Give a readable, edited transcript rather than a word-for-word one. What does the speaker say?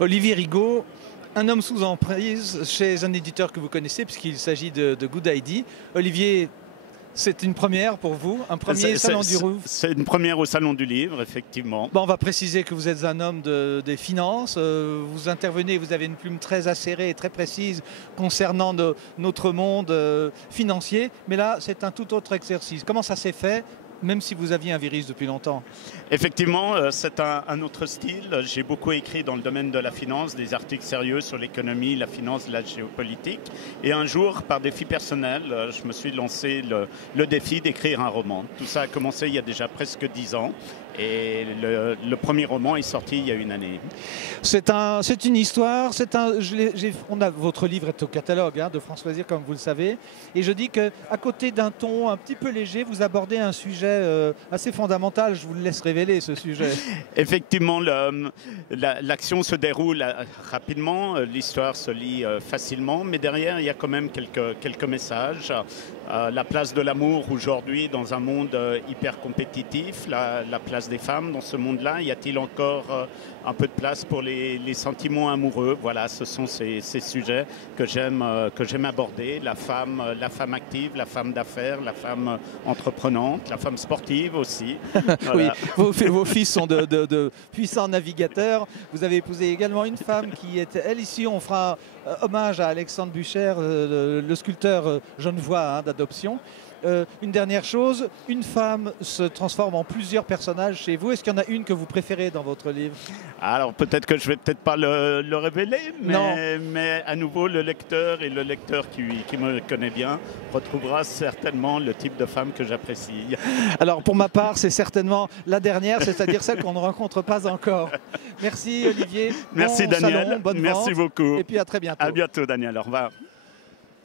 Olivier Rigaud, un homme sous emprise chez un éditeur que vous connaissez puisqu'il s'agit de Good ID. Olivier, c'est une première pour vous, un premier salon du livre. C'est une première au salon du livre, effectivement. Bon, on va préciser que vous êtes un homme des finances. Vous intervenez, vous avez une plume très acérée et très précise concernant notre monde financier. Mais là, c'est un tout autre exercice. Comment ça s'est fait, même si vous aviez un virus depuis longtemps? Effectivement, c'est un autre style. J'ai beaucoup écrit dans le domaine de la finance, des articles sérieux sur l'économie, la finance, la géopolitique. Et un jour, par défi personnel, je me suis lancé le défi d'écrire un roman. Tout ça a commencé il y a déjà presque 10 ans. Et le premier roman est sorti il y a une année. C'est une histoire. Votre livre est au catalogue de France Loisirs, comme vous le savez. Et je dis qu'à côté d'un ton un petit peu léger, vous abordez un sujet assez fondamental. Je vous le laisse révéler, ce sujet. Effectivement, l'action se déroule rapidement, l'histoire se lit facilement, mais derrière, il y a quand même quelques messages. La place de l'amour aujourd'hui dans un monde hyper compétitif, la place des femmes dans ce monde-là, y a-t-il encore un peu de place pour les sentiments amoureux? Voilà, ce sont ces sujets que j'aime aborder. La femme active, la femme d'affaires, la femme entreprenante, la femme sportive aussi. Voilà. Oui, vos fils sont de puissants navigateurs. Vous avez épousé également une femme qui est, elle, ici, on fera hommage à Alexandre Bucher, le sculpteur genevois d'adoption. Une dernière chose, une femme se transforme en plusieurs personnages chez vous. Est-ce qu'il y en a une que vous préférez dans votre livre? Alors peut-être que je vais peut-être pas le révéler, mais à nouveau le lecteur et le lecteur qui me connaît bien retrouvera certainement le type de femme que j'apprécie. Alors pour ma part, c'est certainement la dernière, c'est-à-dire celle qu'on ne rencontre pas encore. Merci Olivier. Merci Daniel. Salon, bonne Merci vente, beaucoup. et puis à très bientôt. À bientôt Daniel, au revoir.